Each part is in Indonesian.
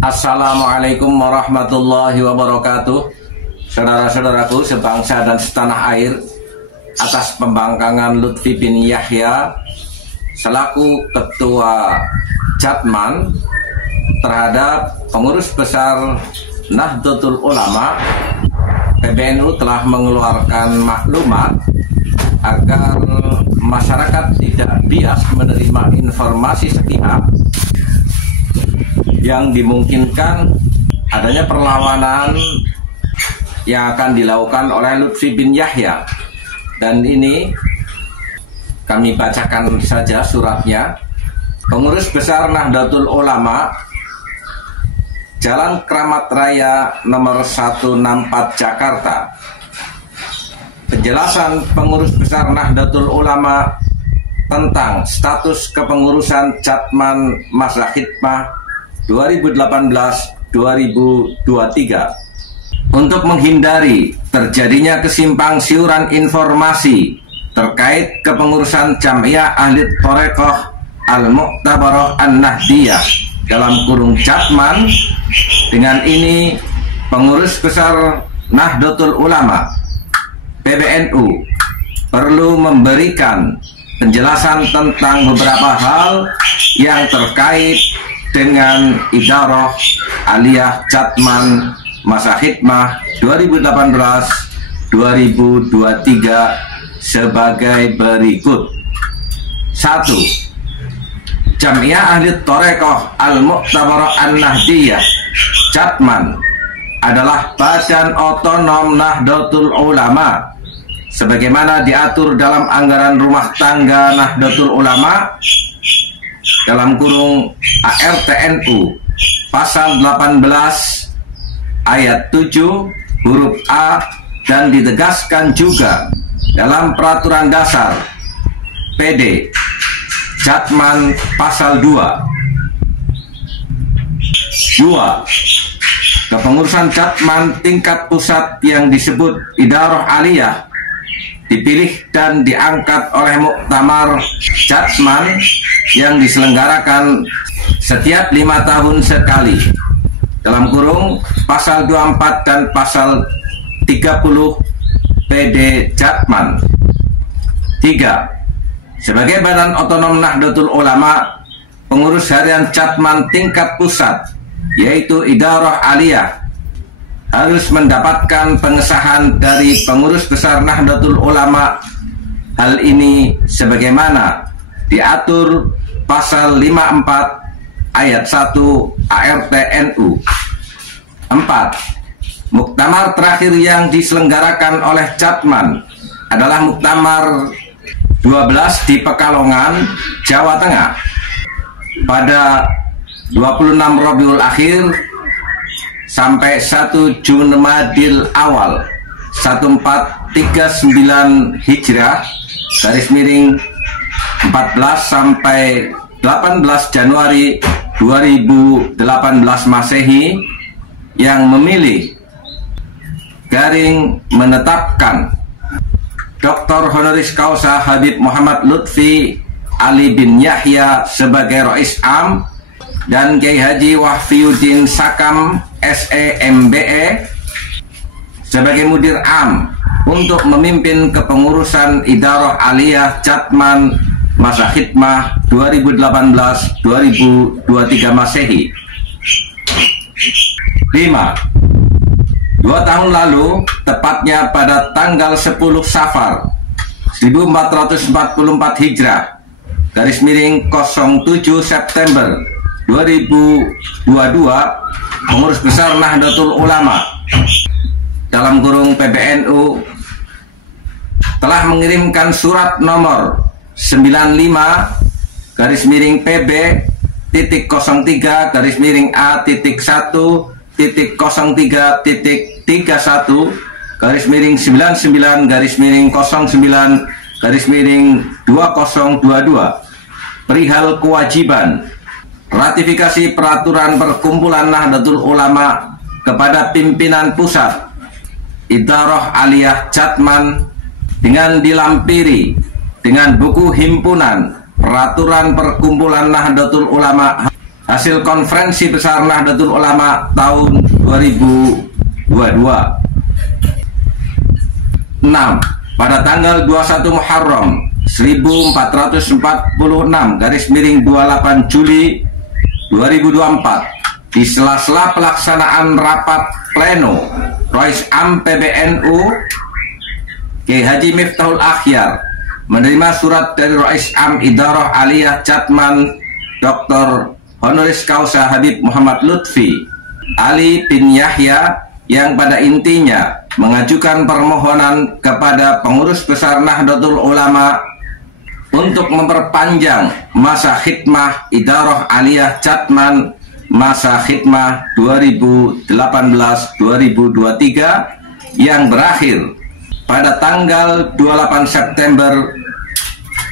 Assalamualaikum warahmatullahi wabarakatuh. Saudara-saudaraku sebangsa dan setanah air, atas pembangkangan Lutfi bin Yahya selaku Ketua Jatman terhadap pengurus besar Nahdlatul Ulama, PBNU telah mengeluarkan maklumat agar masyarakat tidak bias menerima informasi sepihak yang dimungkinkan adanya perlawanan yang akan dilakukan oleh Lutfi bin Yahya. Dan ini kami bacakan saja suratnya. Pengurus besar Nahdlatul Ulama, Jalan Kramat Raya nomor 164 Jakarta. Penjelasan pengurus besar Nahdlatul Ulama tentang status kepengurusan Jatman Masa Khidmah 2018-2023. Untuk menghindari terjadinya kesimpang siuran informasi terkait kepengurusan Jam'iyah Ahli Thariqah Al-Mu'tabarah An-Nahdiyah (Jatman), dengan ini pengurus besar Nahdlatul Ulama PBNU perlu memberikan penjelasan tentang beberapa hal yang terkait dengan Idarah Aliyah Jatman Masa Khidmah 2018-2023 sebagai berikut. 1. Jam'iyah Ahli Thariqah Al-Mu'tabarah An-Nahdiyah Jatman adalah badan otonom Nahdlatul Ulama sebagaimana diatur dalam anggaran rumah tangga Nahdlatul Ulama (ARTNU) pasal 18 ayat 7 huruf A, dan ditegaskan juga dalam peraturan dasar PD Jatman pasal 2. 2. Kepengurusan Jatman tingkat pusat yang disebut Idarah Aliyah dipilih dan diangkat oleh Muktamar Jatman yang diselenggarakan setiap 5 tahun sekali (pasal 24 dan pasal 30 PD Jatman). 3. Sebagai badan otonom Nahdlatul Ulama, pengurus harian Jatman tingkat pusat yaitu Idarah Aliyah harus mendapatkan pengesahan dari pengurus besar Nahdlatul Ulama. Hal ini sebagaimana diatur pasal 54 ayat 1 ARTNU. 4. Muktamar terakhir yang diselenggarakan oleh Jatman adalah Muktamar 12 di Pekalongan, Jawa Tengah pada 26 Rabiul Akhir sampai 1 Jumadil Awal 1439 Hijrah (14 sampai 18 Januari 2018 Masehi), yang memilih menetapkan Dr. Honoris Causa Habib Muhammad Lutfi Ali bin Yahya sebagai Rais Am dan Kiai Haji Wahfiuddin Sakam SEMBE sebagai Mudir Am untuk memimpin kepengurusan Idarah Aliyah Jatman Masa Khidmah 2018-2023 Masehi. 5. 2 tahun lalu, tepatnya pada tanggal 10 Safar 1444 Hijrah (07 September 2022), pengurus besar Nahdlatul Ulama (PBNU) telah mengirimkan surat nomor 95-3-03-03-03-99-09-2022 perihal kewajiban ratifikasi peraturan perkumpulan Nahdlatul Ulama kepada pimpinan pusat Idarah Aliyah Jatman dengan dilampiri dengan buku himpunan peraturan perkumpulan Nahdlatul Ulama hasil Konferensi Besar Nahdlatul Ulama tahun 2022. 6. Pada tanggal 21 Muharram 1446/28 Juli 2024, di sela-sela pelaksanaan rapat pleno Rois Am PBNU, Kiai Haji Miftahul Akhyar menerima surat dari Rois Am Idarah Aliyah Jatman Dr. Honoris Causa Habib Muhammad Lutfi Ali bin Yahya, yang pada intinya mengajukan permohonan kepada pengurus besar Nahdlatul Ulama untuk memperpanjang masa khidmah Idarah Aliyah Jatman masa khidmah 2018-2023 yang berakhir pada tanggal 28 September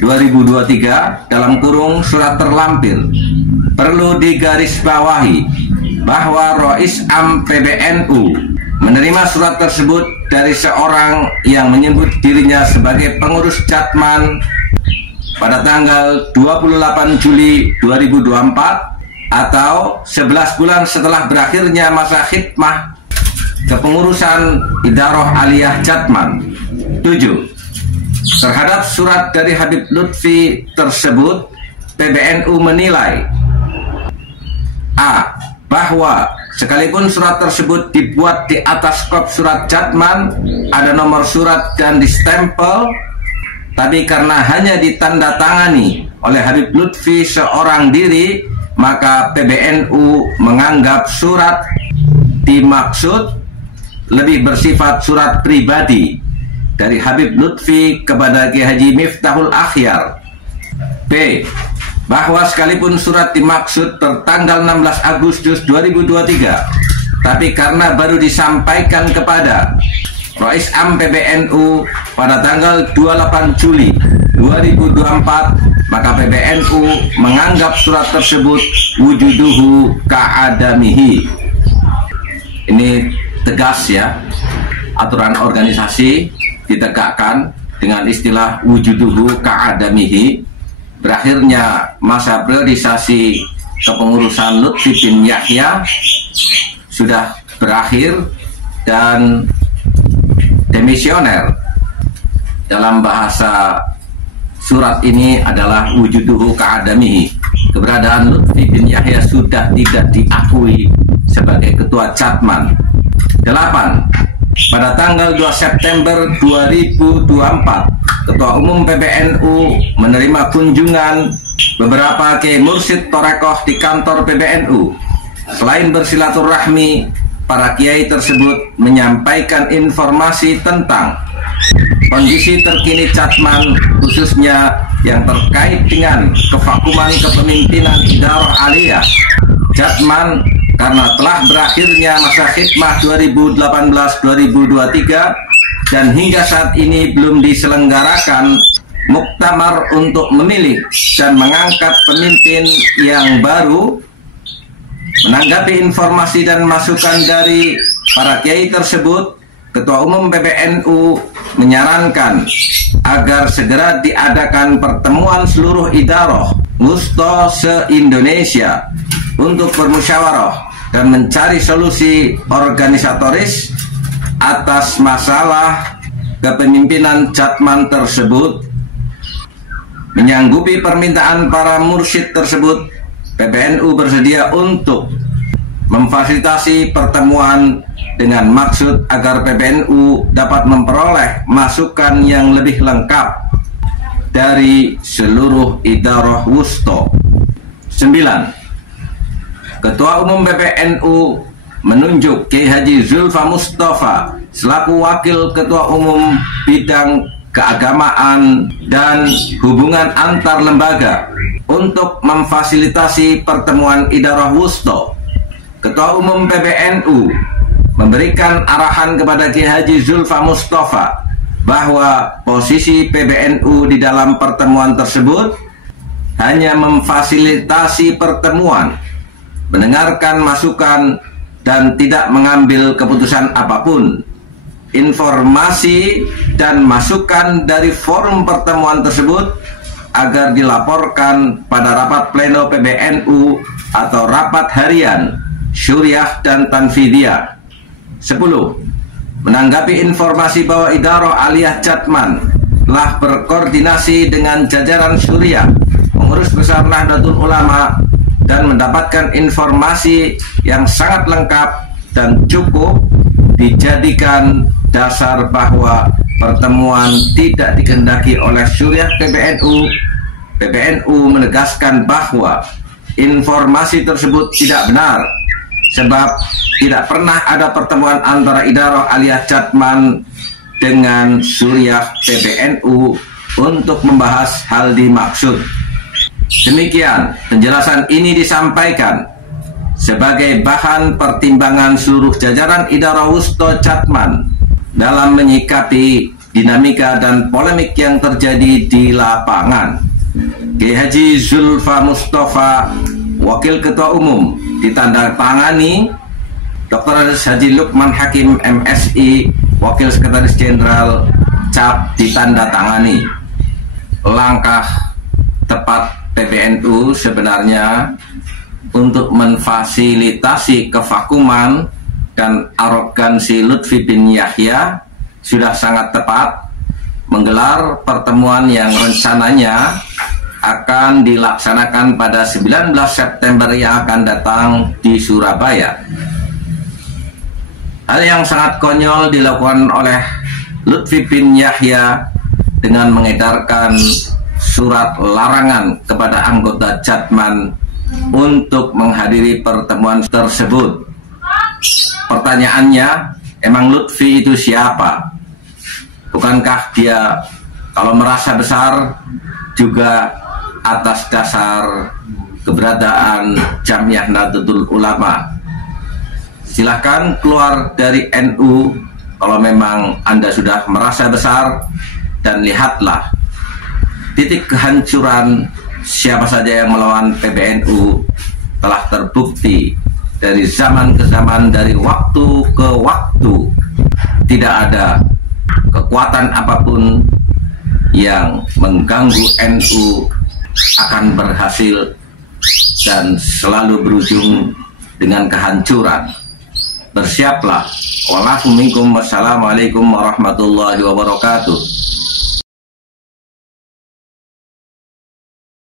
2023 dalam kurung surat terlampir. Perlu digarisbawahi bahwa Rois Am PBNU menerima surat tersebut dari seorang yang menyebut dirinya sebagai pengurus Jatman pada tanggal 28 Juli 2024 atau 11 bulan setelah berakhirnya masa khidmah kepengurusan Idarah Aliyah Jatman. 7. Terhadap surat dari Habib Lutfi tersebut, PBNU menilai A. Bahwa sekalipun surat tersebut dibuat di atas kop surat Jatman, ada nomor surat dan distempel, tapi karena hanya ditandatangani oleh Habib Lutfi seorang diri, maka PBNU menganggap surat dimaksud lebih bersifat surat pribadi dari Habib Lutfi kepada Kiai Haji Miftahul Akhyar. B. Bahwa sekalipun surat dimaksud tertanggal 16 Agustus 2023, tapi karena baru disampaikan kepada Rois Am PBNU pada tanggal 28 Juli 2024, maka PBNU menganggap surat tersebut wujuduhu ka'adamihi. Ini tegas ya, aturan organisasi ditegakkan dengan istilah wujuduhu ka'adamihi. Berakhirnya masa priorisasi kepengurusan Lutfi bin Yahya sudah berakhir dan demisioner dalam bahasa surat ini adalah wujuduhu ka'adamihi. Keberadaan Lutfi bin Yahya sudah tidak diakui sebagai ketua Jatman. 8. Pada tanggal 2 September 2024, Ketua Umum PBNU menerima kunjungan beberapa Kiai Mursyid Torekoh di kantor PBNU. Selain bersilaturahmi, para kiai tersebut menyampaikan informasi tentang kondisi terkini Jatman, khususnya yang terkait dengan kevakuman kepemimpinan Idarah Aliyah Jatman karena telah berakhirnya masa khidmah 2018-2023 dan hingga saat ini belum diselenggarakan muktamar untuk memilih dan mengangkat pemimpin yang baru. Menanggapi informasi dan masukan dari para kiai tersebut, Ketua Umum PBNU menyarankan agar segera diadakan pertemuan seluruh idarah wusta se-Indonesia untuk bermusyawarah dan mencari solusi organisatoris atas masalah kepemimpinan Jatman tersebut. Menyanggupi permintaan para mursyid tersebut, PBNU bersedia untuk memfasilitasi pertemuan dengan maksud agar PBNU dapat memperoleh masukan yang lebih lengkap dari seluruh idarah wusta. 9. Ketua Umum PBNU menunjuk Kiai Haji Zulfa Mustafa selaku Wakil Ketua Umum Bidang Keagamaan dan Hubungan Antar Lembaga untuk memfasilitasi pertemuan idarah wusta. Ketua Umum PBNU memberikan arahan kepada Kiai Haji Zulfa Mustafa bahwa posisi PBNU di dalam pertemuan tersebut hanya memfasilitasi pertemuan, mendengarkan masukan, dan tidak mengambil keputusan apapun. Informasi dan masukan dari forum pertemuan tersebut agar dilaporkan pada rapat pleno PBNU atau rapat harian Syuriah dan Tanfidiyah. 10. Menanggapi informasi bahwa Idarah Aliyah Jatman telah berkoordinasi dengan jajaran Syuriah, pengurus besar Nahdlatul Ulama, dan mendapatkan informasi yang sangat lengkap dan cukup dijadikan dasar bahwa pertemuan tidak dikehendaki oleh Syuriah PBNU. PBNU menegaskan bahwa informasi tersebut tidak benar, sebab tidak pernah ada pertemuan antara Idarah Aliyah Jatman dengan Syuriah PBNU untuk membahas hal dimaksud. Demikian penjelasan ini disampaikan sebagai bahan pertimbangan seluruh jajaran Idarah Wusto Jatman dalam menyikapi dinamika dan polemik yang terjadi di lapangan. Kiai Haji Zulfa Mustafa, Wakil Ketua Umum, ditandatangani Dr. Haji Lukman Hakim MSI, Wakil Sekretaris Jenderal CAP, ditandatangani. Langkah tepat PBNU sebenarnya untuk memfasilitasi kevakuman dan arogansi Lutfi bin Yahya sudah sangat tepat menggelar pertemuan yang rencananya akan dilaksanakan pada 19 September yang akan datang di Surabaya. Hal yang sangat konyol dilakukan oleh Lutfi bin Yahya dengan mengedarkan surat larangan kepada anggota Jatman untuk menghadiri pertemuan tersebut. Pertanyaannya, emang Lutfi itu siapa? Bukankah dia kalau merasa besar juga atas dasar keberadaan Jamiah Nahdlatul Ulama? Silahkan keluar dari NU kalau memang Anda sudah merasa besar, dan lihatlah titik kehancuran siapa saja yang melawan PBNU telah terbukti dari zaman ke zaman, dari waktu ke waktu. Tidak ada kekuatan apapun yang mengganggu NU akan berhasil dan selalu berujung dengan kehancuran. Bersiaplah. Wassalamualaikum warahmatullahi wabarakatuh.